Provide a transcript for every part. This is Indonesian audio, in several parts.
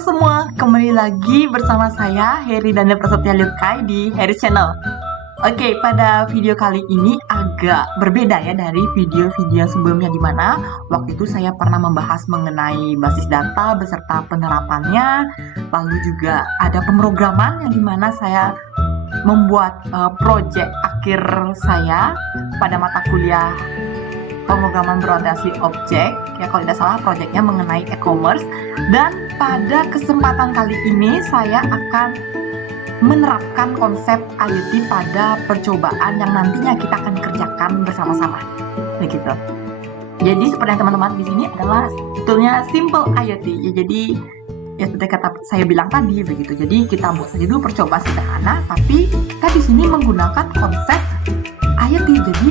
Halo semua, kembali lagi bersama saya Heri Danda Prasetya Lukai di Heri Channel. Oke, pada video kali ini agak berbeda ya dari video-video sebelumnya, dimana waktu itu saya pernah membahas mengenai basis data beserta penerapannya, lalu juga ada pemrograman yang dimana saya membuat project akhir saya pada mata kuliah pemrograman berorientasi objek, ya kalau tidak salah projectnya mengenai e-commerce. Dan pada kesempatan kali ini saya akan menerapkan konsep IoT pada percobaan yang nantinya kita akan kerjakan bersama-sama, begitu. Jadi seperti yang teman-teman di sini adalah sebetulnya simple IoT, ya. Jadi ya seperti kata saya bilang tadi, begitu. Jadi kita buat saja dulu percobaan sederhana, tapi kita di sini menggunakan konsep IoT. Jadi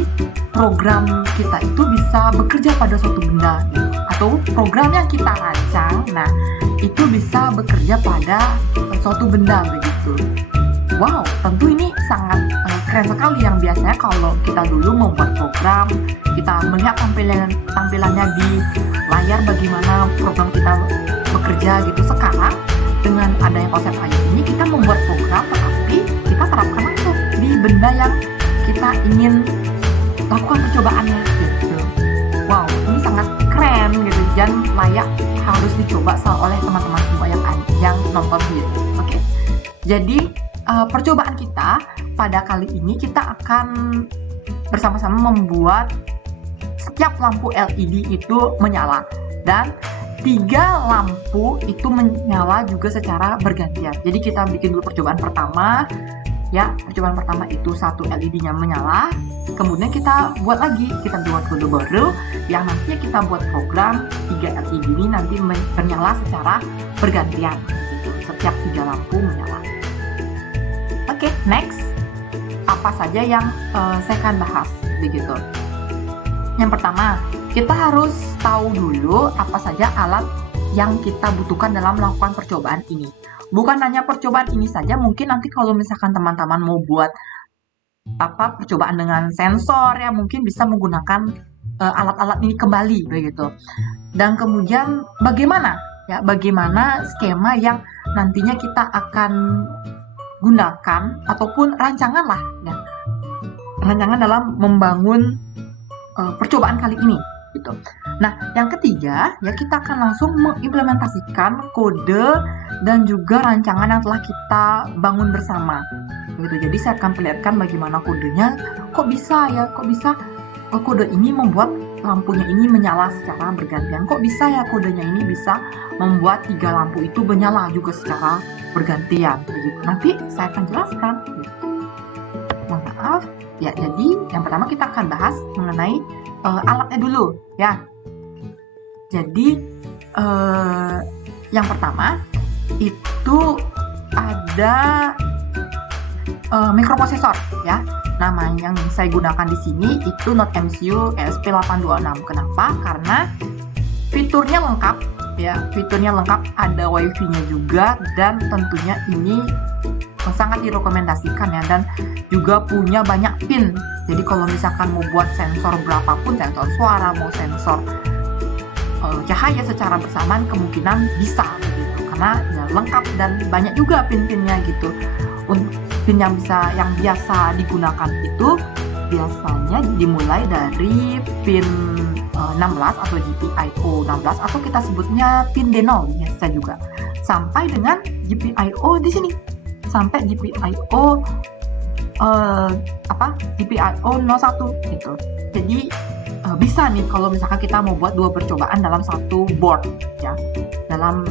program kita itu bisa bekerja pada suatu benda, gitu. Atau program yang kita rancang, nah itu bisa bekerja pada suatu benda, begitu. Wow, tentu ini sangat keren sekali. Yang biasanya kalau kita dulu membuat program, kita melihat tampilannya di layar bagaimana program kita bekerja gitu. Sekarang dengan adanya konsep IoT ini, kita membuat program tetapi kita terapkan langsung di benda yang kita ingin lakukan percobaannya, gitu. Wow, ini sangat keren gitu, dan layak harus dicoba oleh teman-teman semua yang nonton video. Oke. Jadi percobaan kita pada kali ini, kita akan bersama-sama membuat setiap lampu LED itu menyala, dan 3 lampu itu menyala juga secara bergantian. Jadi kita bikin dulu percobaan pertama. Ya, percobaan pertama itu 1 LED-nya menyala, kemudian kita buat kode baru yang nantinya kita buat program 3 LED ini nanti menyala secara bergantian, setiap 3 lampu menyala. Oke, next, apa saja yang saya akan bahas, begitu. Yang pertama, kita harus tahu dulu apa saja alat yang kita butuhkan dalam melakukan percobaan ini. Bukan hanya percobaan ini saja, mungkin nanti kalau misalkan teman-teman mau buat percobaan dengan sensor, ya mungkin bisa menggunakan alat-alat ini kembali, begitu. Dan kemudian bagaimana skema yang nantinya kita akan gunakan, ataupun rancangan dalam membangun percobaan kali ini, gitu. Nah, yang ketiga, ya kita akan langsung mengimplementasikan kode dan juga rancangan yang telah kita bangun bersama, gitu. Jadi saya akan perlihatkan bagaimana kodenya. Kok bisa kode ini membuat lampunya ini menyala secara bergantian. Kok bisa ya kodenya ini bisa membuat 3 lampu itu menyala juga secara bergantian, begitu. Nanti saya akan jelaskan, gitu. Mohon maaf. Ya, jadi yang pertama kita akan bahas mengenai alatnya dulu, ya. Jadi yang pertama itu ada mikroprosesor, ya. Nama yang saya gunakan di sini itu Node MCU ESP826. Kenapa? Karena fiturnya lengkap, ya. Fiturnya lengkap, ada WiFi-nya juga, dan tentunya ini sangat direkomendasikan, ya, dan juga punya banyak pin. Jadi kalau misalkan mau buat sensor berapapun, sensor suara, mau sensor cahaya secara bersamaan, kemungkinan bisa, begitu, karena ya lengkap dan banyak juga pin-pinnya, gitu. Untuk pin yang biasa digunakan itu biasanya dimulai dari pin 16 atau GPIO 16, atau kita sebutnya pin D0 biasa juga, sampai dengan GPIO di sini, sampai GPIO GPIO 01, gitu. Jadi bisa nih kalau misalkan kita mau buat 2 percobaan dalam satu board, ya, dalam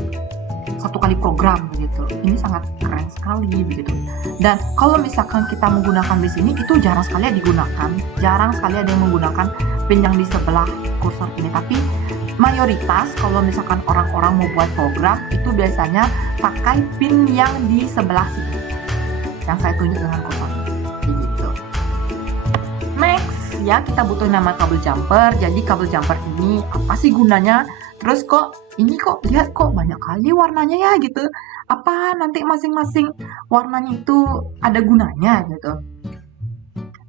satu kali program, begitu. Ini sangat keren sekali, begitu. Dan kalau misalkan kita menggunakan di sini, itu jarang sekali ada yang menggunakan pin yang di sebelah kursor ini. Tapi mayoritas kalau misalkan orang-orang mau buat program itu biasanya pakai pin yang di sebelah sini, yang saya tunjuk dengan kursor ini, gitu. Next, ya kita butuh nama kabel jumper. Jadi kabel jumper ini apa sih gunanya? Terus lihat kok banyak kali warnanya, ya, gitu. Apa nanti masing-masing warnanya itu ada gunanya, gitu.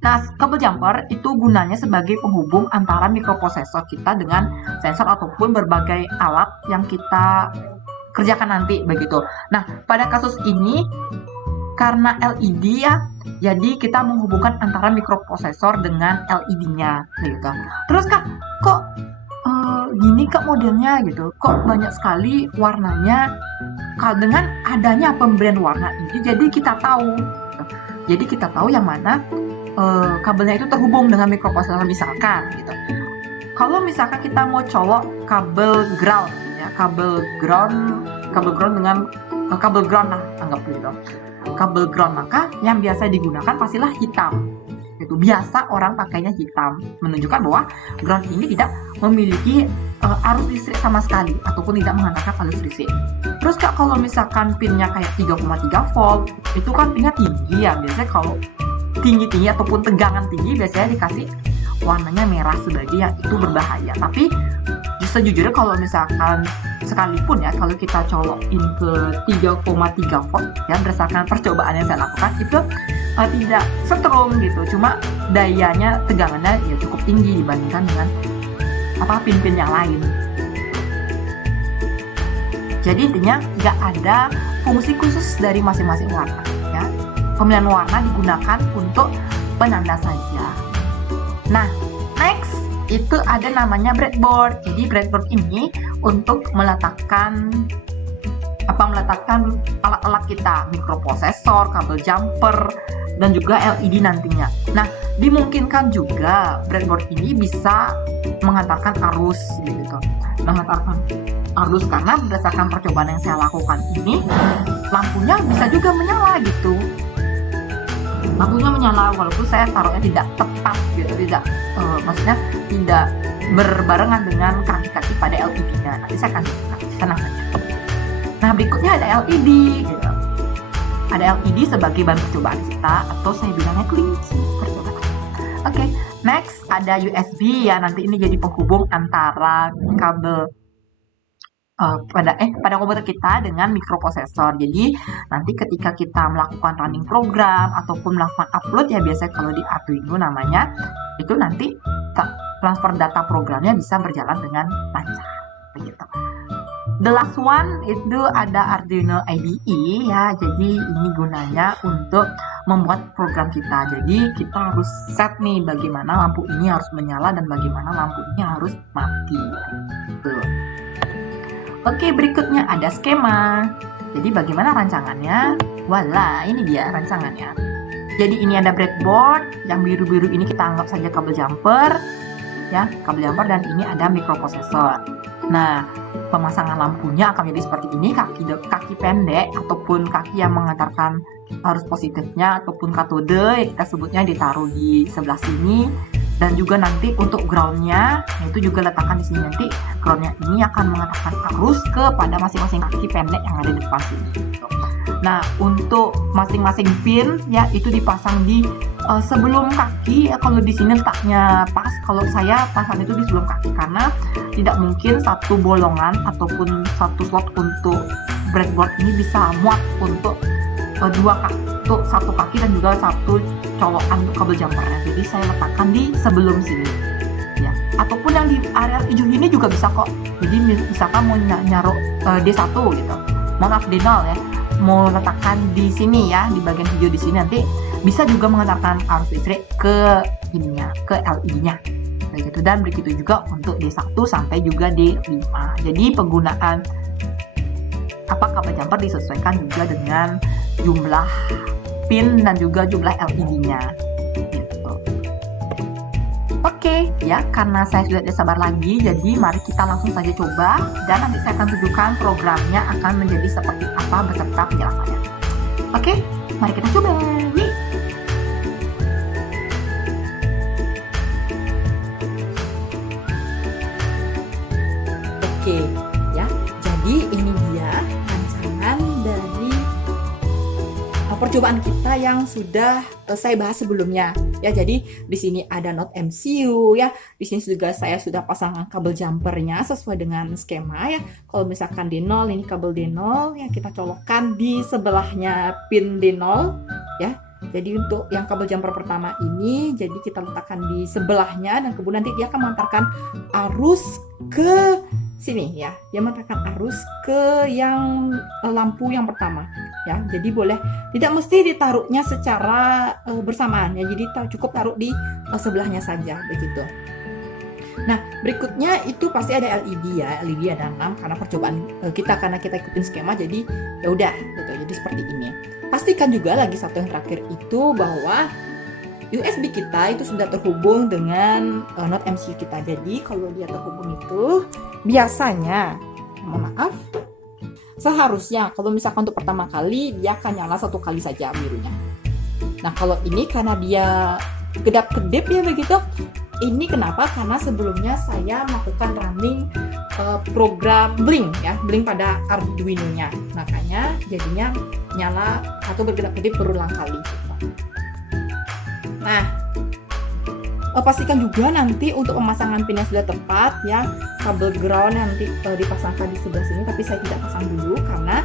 Nah, kabel jumper itu gunanya sebagai penghubung antara mikroprosesor kita dengan sensor ataupun berbagai alat yang kita kerjakan nanti begitu. Nah, pada kasus ini karena LED ya, jadi kita menghubungkan antara mikroprosesor dengan LED-nya gitu. Terus Kak, kok gini Kak modelnya gitu, kok banyak sekali warnanya? Kalau dengan adanya pemberian warna ini, jadi kita tahu yang mana kabelnya itu terhubung dengan mikroprosesor misalkan gitu. Kalau misalkan kita mau colok kabel ground ya, kabel ground dengan kabel ground lah, anggap gitu. Kabel ground, maka yang biasa digunakan pastilah hitam. Itu biasa orang pakainya hitam, menunjukkan bahwa ground ini tidak memiliki arus listrik sama sekali ataupun tidak menghantarkan arus listrik. Terus Kak, kalau misalkan pinnya kayak 3,3 volt, itu kan pinnya tinggi ya. Biasanya kalau tinggi ataupun tegangan tinggi biasanya dikasih warnanya merah sebagai yang itu berbahaya. Tapi sejujurnya kalau misalkan sekalipun ya, kalau kita colokin ke 3,3 volt ya, berdasarkan percobaan yang saya lakukan itu tidak setrum gitu, cuma dayanya, tegangannya ya cukup tinggi dibandingkan dengan pin-pin yang lain. Jadi intinya nggak ada fungsi khusus dari masing-masing warna ya. Pemilihan warna digunakan untuk penanda saja. Nah, next itu ada namanya breadboard. Jadi breadboard ini untuk meletakkan alat-alat kita, mikroprosesor, kabel jumper, dan juga LED nantinya. Nah, dimungkinkan juga breadboard ini bisa menghantarkan arus gitu. Menghantarkan arus karena berdasarkan percobaan yang saya lakukan ini, lampunya bisa juga menyala gitu. Lampunya menyala walaupun saya taruhnya tidak tepat gitu, maksudnya tidak berbarengan dengan kaki-kaki pada LED-nya. Nanti saya akan tunjukkan, tenang saja. Nah, berikutnya ada LED gitu. Ada LED sebagai bahan percobaan kita, atau saya bilangnya kelinci percobaan. Oke, next ada USB ya, nanti ini jadi penghubung antara kabel pada komputer kita dengan mikroprosesor. Jadi nanti ketika kita melakukan running program ataupun melakukan upload ya, biasanya kalau di Arduino namanya, itu nanti transfer data programnya bisa berjalan dengan lancar begitu. The last one itu ada Arduino IDE ya. Jadi ini gunanya untuk membuat program kita. Jadi kita harus set nih bagaimana lampu ini harus menyala dan bagaimana lampu ini harus mati. Tuh. Oke, berikutnya ada skema. Jadi bagaimana rancangannya? Wala, ini dia rancangannya. Jadi ini ada breadboard, yang biru-biru ini kita anggap saja kabel jumper, ya, kabel jumper, dan ini ada mikroprosesor. Nah, pemasangan lampunya akan menjadi seperti ini, kaki pendek ataupun kaki yang mengantarkan arus positifnya ataupun katode, kita sebutnya ditaruh di sebelah sini. Dan juga nanti untuk groundnya, itu juga letakkan di sini. Nanti groundnya ini akan mengantarkan arus kepada masing-masing kaki pendek yang ada di depan sini. Nah, untuk masing-masing pin ya itu dipasang di sebelum kaki ya. Kalau di sini letaknya pas, kalau saya pasang itu di sebelum kaki karena tidak mungkin satu bolongan ataupun satu slot untuk breadboard ini bisa muat untuk satu kaki dan juga satu colokan untuk kabel jumpernya. Jadi saya letakkan di sebelum sini ya, ataupun yang di area hijau ini juga bisa kok. Jadi misalkan mau nyaruh D1 gitu, maaf D0 ya, mau letakkan di sini ya, di bagian hijau di sini, nanti bisa juga mengantarkan arus listrik ke ininya, ke LED-nya begitu. Dan begitu juga untuk D1 sampai juga D5. Jadi penggunaan kabel jumper disesuaikan juga dengan jumlah pin dan juga jumlah LED-nya gitu. Oke, ya, karena saya sudah tidak sabar lagi, jadi mari kita langsung saja coba dan nanti saya akan tunjukkan programnya akan menjadi seperti apa beserta penjelasannya. Oke, mari kita coba. Yeay. Oke, ya. Jadi ini dia rancangan dari percobaan kita yang sudah saya bahas sebelumnya. Ya, jadi di sini ada Node MCU ya. Di sini juga saya sudah pasangkan kabel jumpernya sesuai dengan skema ya. Kalau misalkan D0, ini kabel D0 yang kita colokkan di sebelahnya pin D0 ya. Jadi untuk yang kabel jumper pertama ini, jadi kita letakkan di sebelahnya dan kemudian nanti dia akan mengantarkan arus ke si sini ya, dia mengarahkan arus ke yang lampu yang pertama ya. Jadi tidak mesti ditaruhnya secara bersamaan ya. Jadi cukup taruh di sebelahnya saja begitu. Nah, berikutnya itu pasti ada LED ya. LED ada 6 karena percobaan karena kita ikutin skema, jadi ya udah gitu. Jadi seperti ini. Pastikan juga lagi satu yang terakhir itu bahwa USB kita itu sudah terhubung dengan Note MCU kita. Jadi kalau dia terhubung itu biasanya, mohon maaf, seharusnya kalau misalkan untuk pertama kali dia akan nyala 1 kali saja birunya. Nah, kalau ini karena dia kedap-kedip ya begitu. Ini kenapa? Karena sebelumnya saya melakukan running program Blink ya, Blink pada Arduino-nya. Makanya jadinya nyala atau berkedap-kedip berulang kali. Nah, pastikan juga nanti untuk pemasangan pin yang sudah tepat ya, kabel ground nanti dipasangkan di sebelah sini, tapi saya tidak pasang dulu karena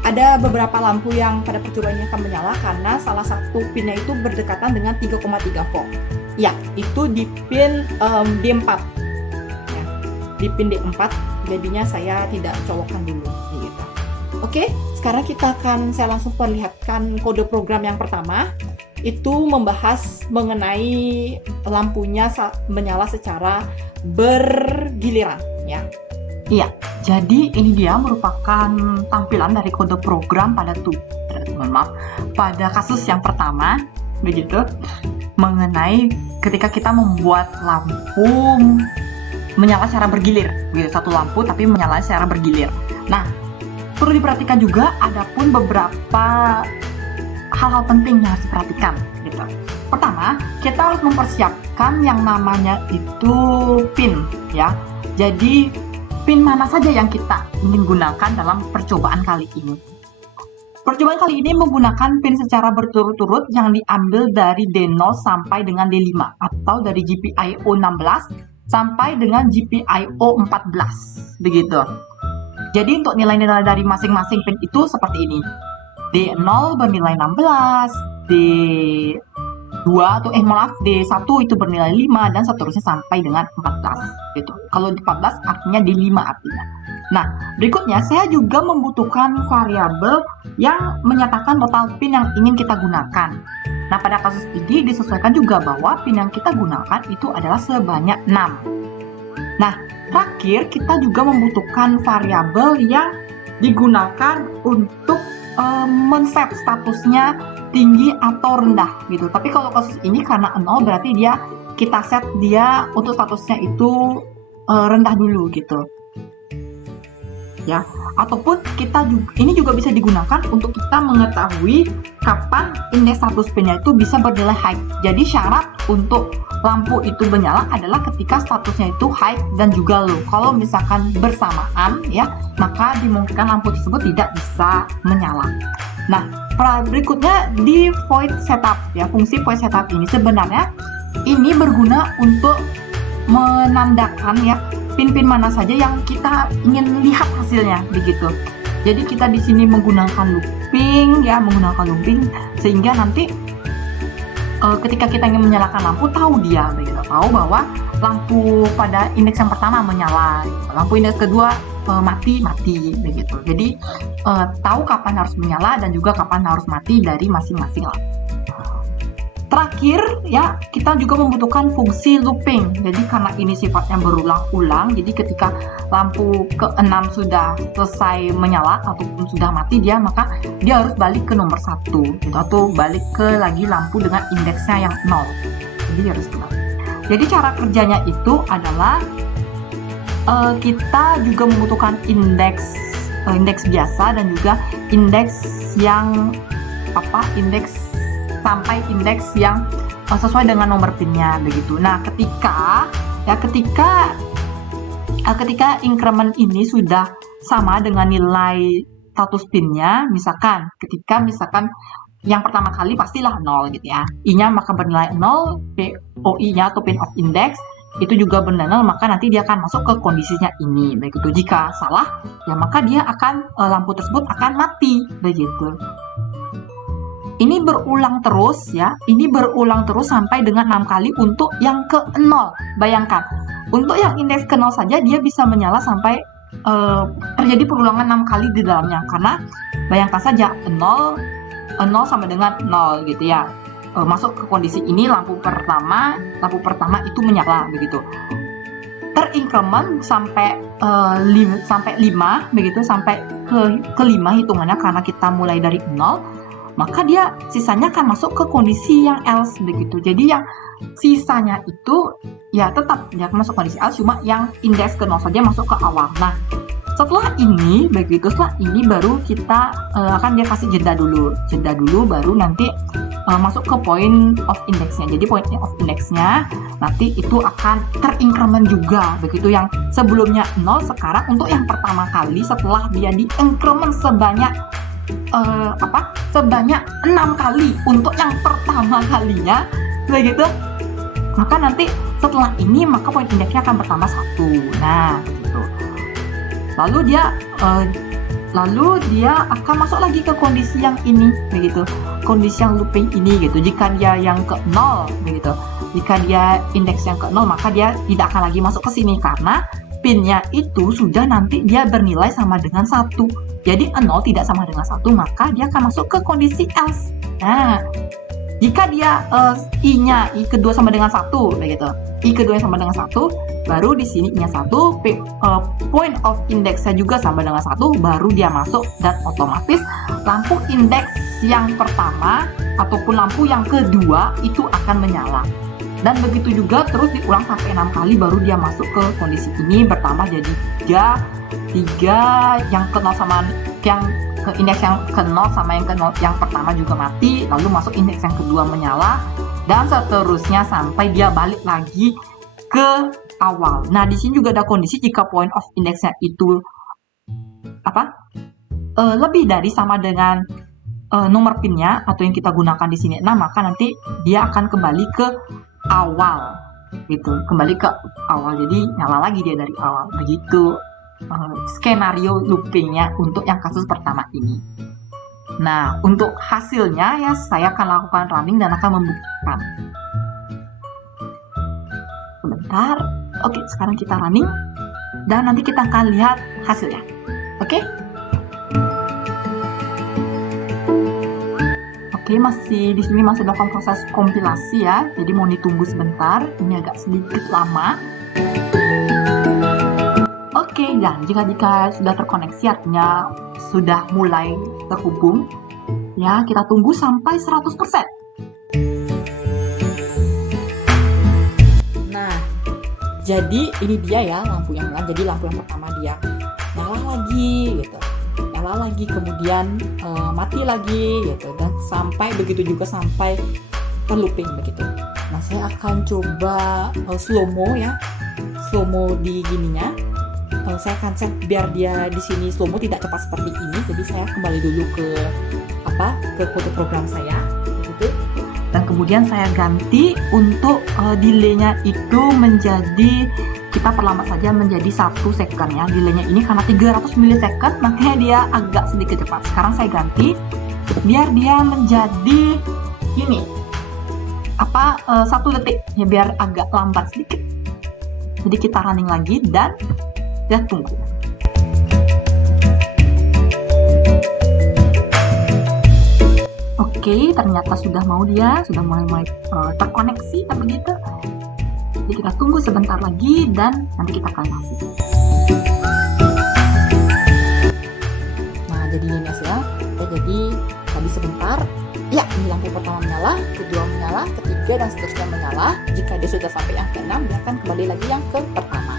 ada beberapa lampu yang pada percobaannya akan menyala karena salah satu pinnya itu berdekatan dengan 3,3 volt. Ya, itu di pin D4. Ya, di pin D4, jadinya saya tidak colokkan dulu gitu. Oke, sekarang saya langsung perlihatkan kode program yang pertama. Itu membahas mengenai lampunya menyala secara bergiliran ya. Iya, jadi ini dia merupakan tampilan dari kode program pada kasus yang pertama, begitu, mengenai ketika kita membuat lampu menyala secara bergilir, gitu, satu lampu tapi menyala secara bergilir. Nah, perlu diperhatikan juga ada pun beberapa hal-hal penting yang harus diperhatikan, gitu. Pertama, kita harus mempersiapkan yang namanya itu pin, ya. Jadi pin mana saja yang kita ingin gunakan dalam percobaan kali ini. Percobaan kali ini menggunakan pin secara berturut-turut yang diambil dari D0 sampai dengan D5 atau dari GPIO 16 sampai dengan GPIO 14 begitu. Jadi untuk nilai-nilai dari masing-masing pin itu seperti ini. D0 bernilai 16, D1 itu bernilai 5 dan seterusnya sampai dengan 14 gitu. Kalau di 14 artinya di 5 artinya. Nah, berikutnya saya juga membutuhkan variabel yang menyatakan total pin yang ingin kita gunakan. Nah, pada kasus ini disesuaikan juga bahwa pin yang kita gunakan itu adalah sebanyak 6. Nah, terakhir kita juga membutuhkan variabel yang digunakan untuk men-set statusnya tinggi atau rendah gitu. Tapi kalau kasus ini karena 0 berarti kita set dia untuk statusnya itu rendah dulu gitu. Ya, ataupun ini juga bisa digunakan untuk kita mengetahui kapan indeks status pinnya itu bisa bernilai high. Jadi syarat untuk lampu itu menyala adalah ketika statusnya itu high dan juga low. Kalau misalkan bersamaan ya, maka dimungkinkan lampu tersebut tidak bisa menyala. Nah, berikutnya di void setup ya, fungsi void setup ini sebenarnya ini berguna untuk menandakan ya pin-pin mana saja yang kita ingin lihat hasilnya begitu. Jadi kita di sini menggunakan looping sehingga nanti ketika kita ingin menyalakan lampu tahu bahwa lampu pada indeks yang pertama menyala, lampu indeks kedua mati begitu. Jadi tahu kapan harus menyala dan juga kapan harus mati dari masing-masing lampu. Terakhir ya, kita juga membutuhkan fungsi looping. Jadi karena ini sifatnya berulang-ulang, jadi ketika lampu ke-6 sudah selesai menyala ataupun sudah mati maka dia harus balik ke nomor 1 gitu, atau balik ke lagi lampu dengan indeksnya yang 0. Jadi harus kembali. Jadi cara kerjanya itu adalah kita juga membutuhkan indeks biasa dan juga indeks yang sampai indeks yang sesuai dengan nomor pinnya begitu. Nah, ketika increment ini sudah sama dengan nilai status pinnya, misalkan yang pertama kali pastilah 0 gitu ya. I-nya maka bernilai 0, POI-nya atau pin of index itu juga bernilai 0, maka nanti dia akan masuk ke kondisinya ini begitu. Jika salah, ya maka dia akan lampu tersebut akan mati begitu. Ini berulang terus sampai dengan 6 kali untuk yang ke-0. Bayangkan, untuk yang indeks ke-0 saja dia bisa menyala sampai terjadi perulangan 6 kali di dalamnya, karena bayangkan saja 0 sama dengan 0 gitu ya. Masuk ke kondisi ini, lampu pertama itu menyala begitu, terincrement sampai 5 begitu, sampai ke 5 hitungannya karena kita mulai dari 0, maka dia sisanya akan masuk ke kondisi yang else begitu. Jadi yang sisanya itu ya tetap dia akan masuk kondisi else, cuma yang indeks ke 0 saja masuk ke awal. Nah, setelah ini baru kita akan dia kasih jeda dulu baru nanti masuk ke point of indexnya. Jadi point of indexnya nanti itu akan terincrement juga begitu, yang sebelumnya 0 sekarang untuk yang pertama kali setelah dia di-increment sebanyak sebanyak 6 kali untuk yang pertama kalinya begitu, maka nanti setelah ini maka point indeksnya akan bertambah 1. Nah gitu. Lalu dia akan masuk lagi ke kondisi yang ini begitu, kondisi yang looping ini gitu. Jika dia yang ke 0 begitu, jika dia indeks yang ke 0 maka dia tidak akan lagi masuk ke sini karena pinnya itu sudah nanti dia bernilai sama dengan 1. Jadi 0 tidak sama dengan 1, maka dia akan masuk ke kondisi else. Nah, jika dia i kedua sama dengan 1 begitu, i kedua sama dengan 1, baru di sini i-nya 1, point of indexnya juga sama dengan 1, baru dia masuk, dan otomatis lampu indeks yang pertama ataupun lampu yang kedua itu akan menyala. Dan begitu juga terus diulang sampai 6 kali baru dia masuk ke kondisi ini, bertambah jadi 3 yang ke 0 sama yang ke indeks yang ke 0 sama yang ke 0 yang pertama juga mati, lalu masuk indeks yang kedua menyala, dan seterusnya sampai dia balik lagi ke awal. Nah, di sini juga ada kondisi jika point of indexnya itu lebih dari sama dengan nomor pinnya atau yang kita gunakan di sini 6, maka nanti dia akan kembali ke awal gitu, kembali ke awal, jadi nyala lagi dia dari awal begitu. Skenario loopingnya untuk yang kasus pertama ini. Nah, untuk hasilnya ya saya akan lakukan running dan akan membuktikan. Sebentar. Oke, sekarang kita running dan nanti kita akan lihat hasilnya. Oke? Oke, masih di sini masih dalam proses kompilasi ya. Jadi mau ditunggu sebentar. Ini agak sedikit lama. Oke, dan jika sudah terkoneksi artinya sudah mulai terhubung, ya kita tunggu sampai 100%. Nah, jadi ini dia ya lampu yang nyala. Jadi lampu yang pertama dia nyala lagi gitu, nyala lagi, kemudian mati lagi gitu, dan sampai begitu juga sampai terlooping begitu. Nah, saya akan coba slow mo ya, slow mo di gininya. Saya akan set biar dia di sini slow mo tidak cepat seperti ini. Jadi saya kembali dulu ke kode program saya gitu. Dan kemudian saya ganti untuk delaynya itu menjadi, kita perlambat saja menjadi 1 second ya. Delaynya ini karena 300 millisecond makanya dia agak sedikit cepat. Sekarang saya ganti biar dia menjadi ini 1 detik ya, biar agak lambat sedikit. Jadi kita running lagi dan ya tunggu. Oke, ternyata sudah mulai terkoneksi tak begitu. Jadi kita tunggu sebentar lagi dan nanti kita kalkulasi. Nah, jadi ini ya. Jadi tadi sebentar. Ya, ini lampu pertama menyala, kedua menyala, ketiga dan seterusnya menyala. Jika dia sudah sampai yang ke-6, dia akan kembali lagi yang ke pertama.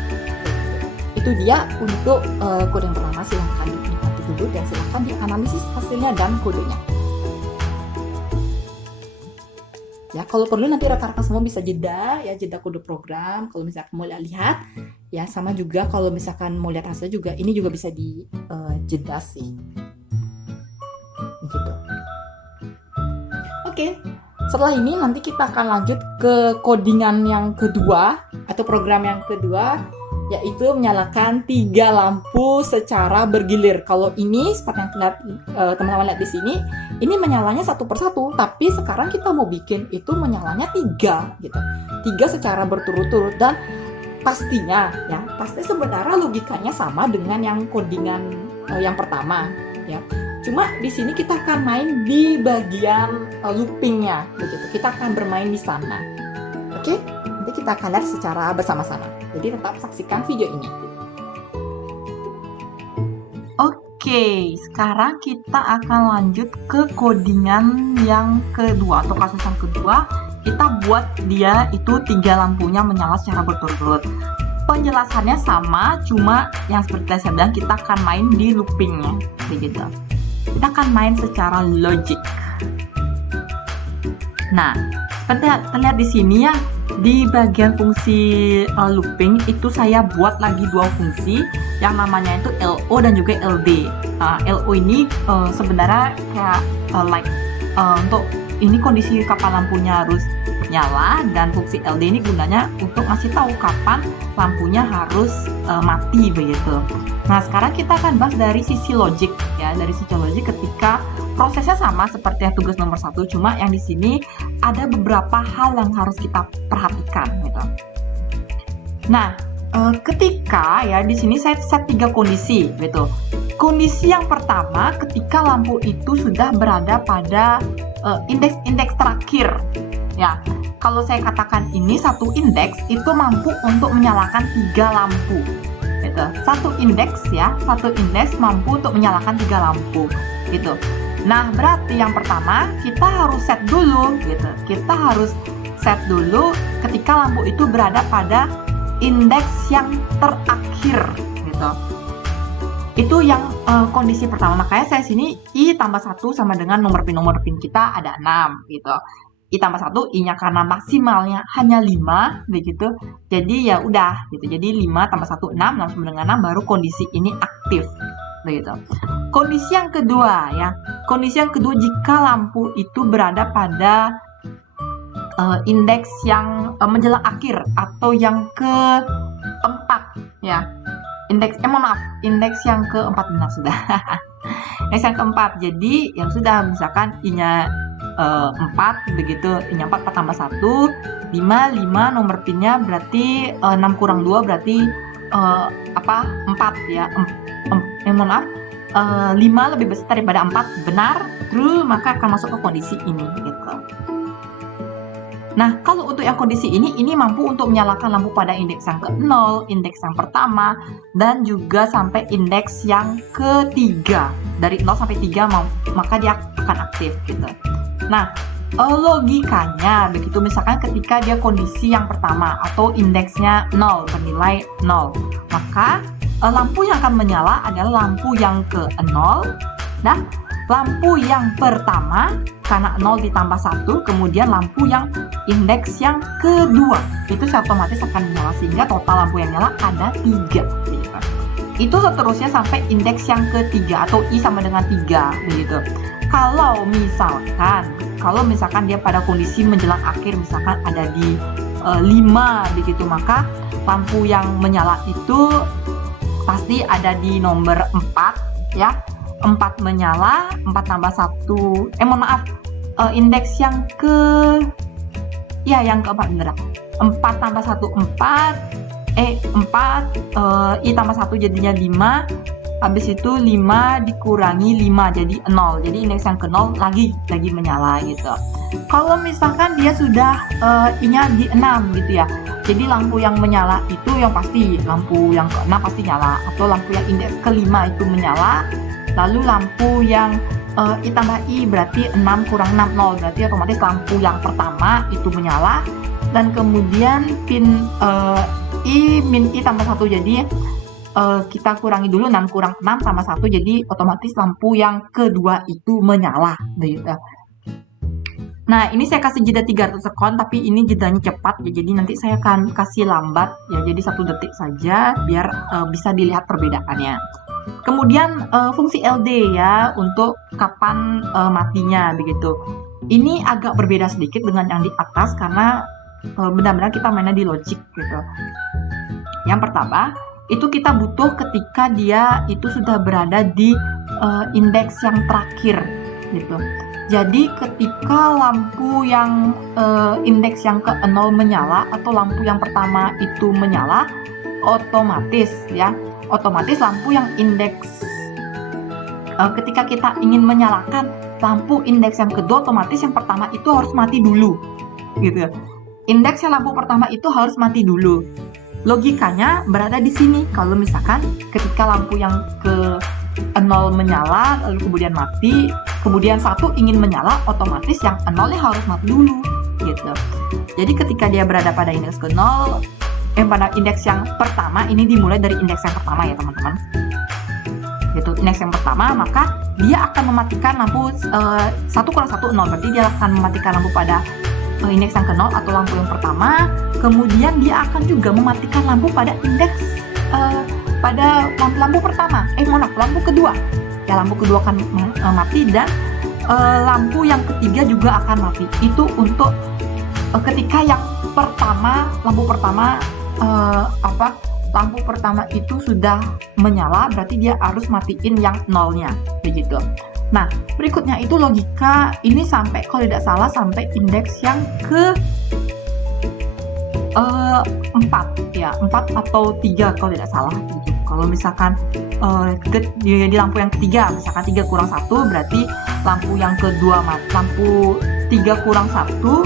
Itu dia untuk kode yang pertama. Silahkan dinikmati dulu dan silahkan dianalisis hasilnya dan kodenya. Ya, kalau perlu nanti rekan-rekan semua bisa jeda kode program kalau misalkan mau lihat ya, sama juga kalau misalkan mau lihat hasil juga ini juga bisa di jeda sih gitu. Oke, setelah ini nanti kita akan lanjut ke codingan yang kedua atau program yang kedua, yaitu menyalakan 3 lampu secara bergilir. Kalau ini seperti yang teman-teman lihat di sini, ini menyalanya 1 persatu, tapi sekarang kita mau bikin itu menyalanya 3 gitu. 3 secara berturut-turut, dan pastinya ya, pasti sebenarnya logikanya sama dengan yang codingan yang pertama ya. Cuma di sini kita akan main di bagian loopingnya begitu. Kita akan bermain di sana. Oke? Nanti kita akan lihat secara bersama-sama. Jadi tetap saksikan video ini. Oke, sekarang kita akan lanjut ke codingan yang kedua atau kasus yang kedua. Kita buat dia itu 3 lampunya menyala secara berturut-turut. Penjelasannya sama, cuma yang seperti saya bilang kita akan main di loopingnya, begitu. Kita akan main secara logik. Nah, terlihat di sini ya, di bagian fungsi looping itu saya buat lagi 2 fungsi yang namanya itu LO dan juga LD. LO ini sebenarnya kayak untuk ini kondisi kapan lampunya harus nyala, dan fungsi LD ini gunanya untuk ngasih tahu kapan lampunya harus mati begitu. Nah, sekarang kita akan bahas dari sisi logik ya, dari sisi logik ketika prosesnya sama seperti yang tugas nomor 1, cuma yang di sini ada beberapa hal yang harus kita perhatikan gitu. Nah, ketika ya di sini saya set 3 kondisi gitu. Kondisi yang pertama ketika lampu itu sudah berada pada indeks terakhir ya. Kalau saya katakan ini satu indeks itu mampu untuk menyalakan 3 lampu gitu. Satu indeks mampu untuk menyalakan 3 lampu gitu. Nah, berarti yang pertama kita harus set dulu gitu. Kita harus set dulu ketika lampu itu berada pada indeks yang terakhir gitu. Itu yang kondisi pertama. Makanya saya sini I tambah 1 sama dengan nomor pin kita ada 6 gitu. I tambah 1, I-nya karena maksimalnya hanya 5 begitu. Jadi ya udah gitu. Jadi 5 tambah 1 6 langsung dengan 6 baru kondisi ini aktif begitu. Kondisi yang kedua ya. Kondisi yang kedua jika lampu itu berada pada indeks yang menjelang akhir atau yang keempat ya. Indeks yang keempat, benar sudah. Indeks yang keempat. Jadi yang sudah misalkan I-nya 4 begitu, I-nya 4 tambah 1 5 nomor pinnya berarti 6 kurang 2 berarti 4 ya. 5 lebih besar daripada 4, benar, true, maka akan masuk ke kondisi ini gitu. Nah, kalau untuk yang kondisi ini mampu untuk menyalakan lampu pada indeks yang ke-0, indeks yang pertama, dan juga sampai indeks yang ketiga. Dari 0 sampai 3 maka dia akan aktif gitu. Nah, logikanya begitu, misalkan ketika dia kondisi yang pertama atau indeksnya 0, bernilai 0, maka lampu yang akan menyala adalah lampu yang ke-0 dan lampu yang pertama karena 0 ditambah 1, kemudian lampu yang indeks yang kedua itu otomatis akan menyala sehingga total lampu yang nyala ada 3 gitu. Itu seterusnya sampai indeks yang ketiga atau I sama dengan 3 begitu. Kalau misalkan dia pada kondisi menjelang akhir, misalkan ada di 5 begitu, maka lampu yang menyala itu pasti ada di nomor 4 ya. 4 menyala, 4 tambah 1 indeks yang yang keempat, bener. 4 tambah 1 4 I tambah 1 jadinya 5, habis itu 5 dikurangi 5 jadi 0, jadi indeks yang ke-0 lagi menyala gitu. Kalau misalkan dia sudah I-nya di 6 gitu ya, jadi lampu yang menyala itu yang pasti lampu yang ke-6 pasti nyala, atau lampu yang indeks ke-5 itu menyala. Lalu lampu yang I tambah I berarti 6 kurang 6 0, berarti otomatis lampu yang pertama itu menyala. Dan kemudian pin I min I tambah 1, jadi kita kurangi dulu 6 kurang 6 tambah 1, jadi otomatis lampu yang kedua itu menyala begitu. Nah, ini saya kasih jeda 300 sekon, tapi ini jedanya cepat ya, jadi nanti saya akan kasih lambat ya, jadi 1 detik saja biar bisa dilihat perbedaannya. Kemudian fungsi LD ya, untuk kapan matinya begitu. Ini agak berbeda sedikit dengan yang di atas karena benar-benar kita mainnya di logik gitu. Yang pertama, itu kita butuh ketika dia itu sudah berada di indeks yang terakhir gitu. Jadi ketika lampu yang indeks yang ke-0 menyala atau lampu yang pertama itu menyala, otomatis lampu yang indeks ketika kita ingin menyalakan lampu indeks yang kedua, otomatis yang pertama itu harus mati dulu gitu. Indeks yang lampu pertama itu harus mati dulu. Logikanya berada di sini. Kalau misalkan ketika lampu yang ke-0 menyala lalu kemudian mati, kemudian 1 ingin menyala, otomatis yang 0-nya harus mati dulu gitu. Jadi ketika dia berada pada indeks ke-0, pada indeks yang pertama, ini dimulai dari indeks yang pertama ya teman-teman. Gitu, indeks yang pertama, maka dia akan mematikan lampu 1 kurang 1 0, berarti dia akan mematikan lampu pada indeks yang ke-0 atau lampu yang pertama. Kemudian dia akan juga mematikan lampu pada indeks pada lampu pertama, lampu kedua. Ya, lampu kedua akan mati dan lampu yang ketiga juga akan mati. Itu untuk ketika yang pertama, lampu pertama itu sudah menyala, berarti dia harus matiin yang 0-nya begitu. Nah, berikutnya itu logika ini sampai, kalau tidak salah, sampai indeks yang ke 4 ya, 4 atau 3 kalau tidak salah gitu. Kalau misalkan di lampu yang ketiga, misalkan 3 kurang 1 berarti lampu yang kedua mati, lampu 3 kurang 1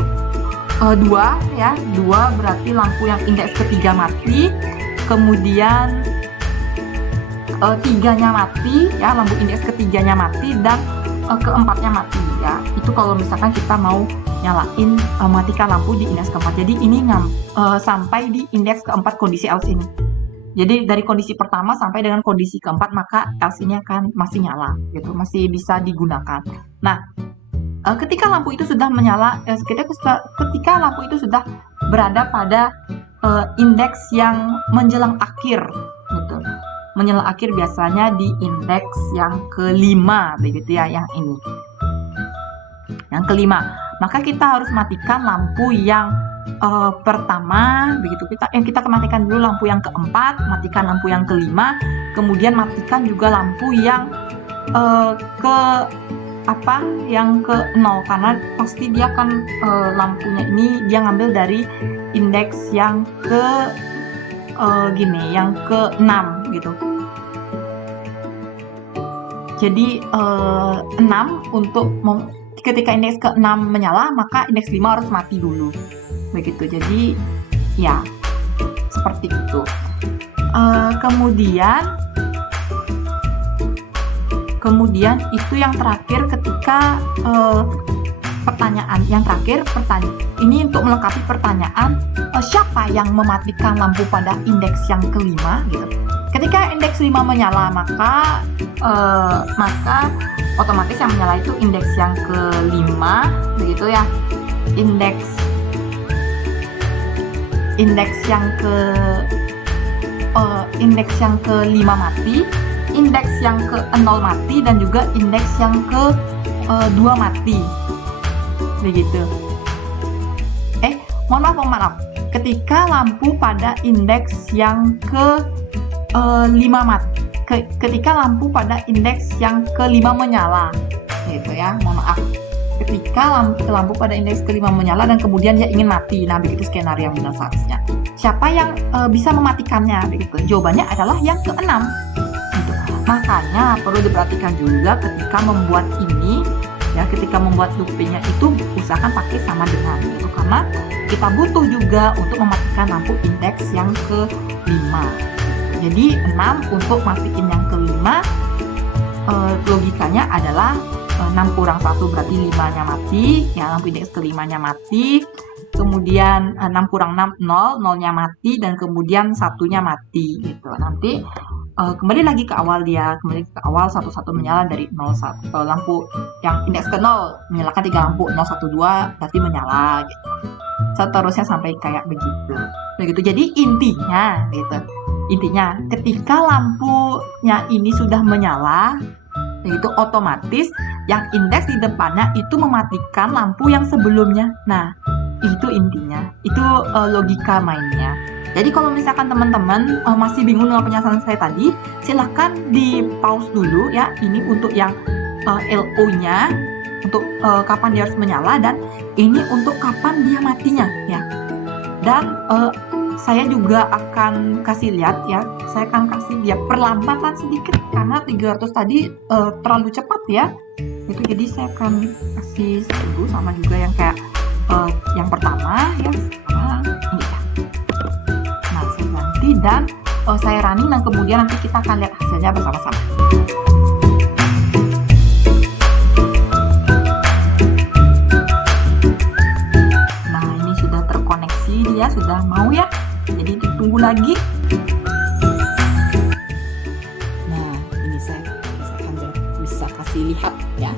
2 ya, 2 berarti lampu yang indeks ketiga mati, kemudian 3-nya mati ya, lampu indeks ketiganya mati, dan keempatnya mati ya. Itu kalau misalkan kita mau nyalain matikan lampu di indeks keempat. Jadi ini sampai di indeks keempat kondisi else ini. Jadi dari kondisi pertama sampai dengan kondisi keempat, maka else-nya kan masih nyala gitu, masih bisa digunakan. Nah, ketika lampu itu sudah menyala, ketika lampu itu sudah berada pada indeks yang menjelang akhir gitu. Menjelang akhir biasanya di indeks yang kelima begitu ya, yang ini. Yang kelima, maka kita harus matikan lampu yang pertama begitu. Kita matikan dulu lampu yang keempat, matikan lampu yang kelima, kemudian matikan juga lampu yang yang ke-0, karena pasti dia kan lampunya ini dia ngambil dari indeks yang yang ke-6 gitu. Jadi 6 untuk ketika indeks ke-6 menyala, maka indeks 5 harus mati dulu. Begitu. Jadi ya seperti itu. Kemudian itu yang terakhir ketika pertanyaan ini untuk melengkapi pertanyaan siapa yang mematikan lampu pada indeks yang kelima gitu. Ketika indeks 5 menyala, maka otomatis yang menyala itu indeks yang kelima begitu ya. Indeks yang kelima mati, indeks yang ke-0 mati, dan juga indeks yang ke-2 mati begitu. Mohon maaf, ketika lampu pada indeks yang ke-5 mati, ketika lampu pada indeks yang ke-5 menyala gitu ya, mohon maaf, ketika lampu pada indeks ke-5 menyala dan kemudian dia ingin mati. Nah, begitu skenario yang benar seharusnya. Siapa yang bisa mematikannya begitu? Jawabannya adalah yang ke-6 gitu. Makanya perlu diperhatikan juga ketika membuat ini ya, ketika membuat loopingnya itu usahakan pakai sama dengan gitu, karena kita butuh juga untuk mematikan lampu indeks yang ke-5. Jadi 6 untuk matiin yang ke-5, logikanya adalah 6 kurang 1 berarti 5-nya mati ya, lampu indeks ke-5-nya mati, kemudian 6 kurang 6 0, 0-nya mati, dan kemudian 1-nya mati gitu. Nanti kembali lagi ke awal, satu-satu menyala dari 01, lampu yang indeks ke 0 menyalakan 3 lampu, 0 1 2 berarti menyala gitu. Seterusnya sampai kayak begitu. Jadi intinya ketika lampunya ini sudah menyala, yaitu otomatis yang indeks di depannya itu mematikan lampu yang sebelumnya. Nah, itu intinya, itu logika mainnya. Jadi kalau misalkan teman-teman masih bingung dengan penjelasan saya tadi, silahkan di pause dulu ya. Ini untuk yang LO-nya untuk kapan dia harus menyala, dan ini untuk kapan dia matinya ya. Dan saya juga akan kasih lihat ya, saya akan kasih dia perlambatan sedikit karena 300 tadi terlalu cepat ya. Itu jadi saya akan kasih 1000 sama juga yang kayak yang pertama ya, sama ini ya. Nah, saya ganti dan saya running, dan kemudian nanti kita akan lihat hasilnya bersama-sama. Nah, ini sudah terkoneksi, dia sudah mau ya. Jadi ditunggu lagi. Nah, ini saya bisa kasih lihat ya.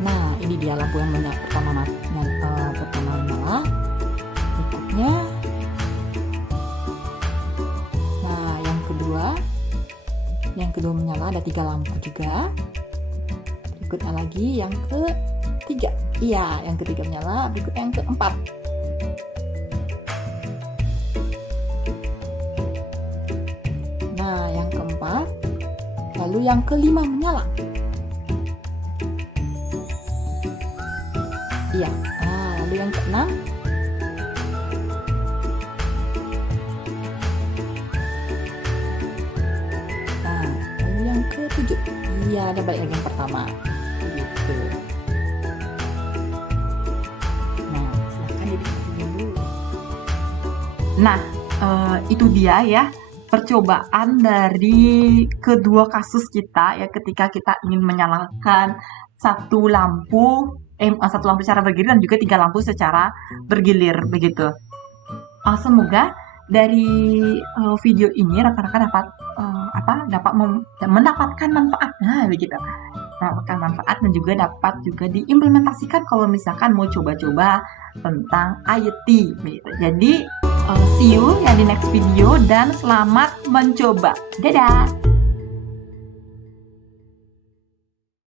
Nah, ini dia lampu yang pertama nyala. Berikutnya, nah yang kedua menyala, ada 3 lampu juga. Berikutnya lagi yang ketiga, iya, yang ketiga menyala. Berikut yang keempat. Nah, yang keempat, lalu yang kelima menyala. Iya, lalu yang keenam. Nah, lalu yang ketujuh. Iya, ada balik lagi yang pertama. Gitu. Nah, silahkan dibikin dulu. Nah, itu dia ya percobaan dari kedua kasus kita ya, ketika kita ingin menyalakan satu lampu secara bergilir dan juga 3 lampu secara bergilir begitu. Semoga dari video ini rekan-rekan dapat mendapatkan manfaat, begitu. Mendapatkan manfaat dan juga dapat juga diimplementasikan kalau misalkan mau coba-coba tentang IoT begitu. Jadi see you ya di next video dan selamat mencoba. Dadah.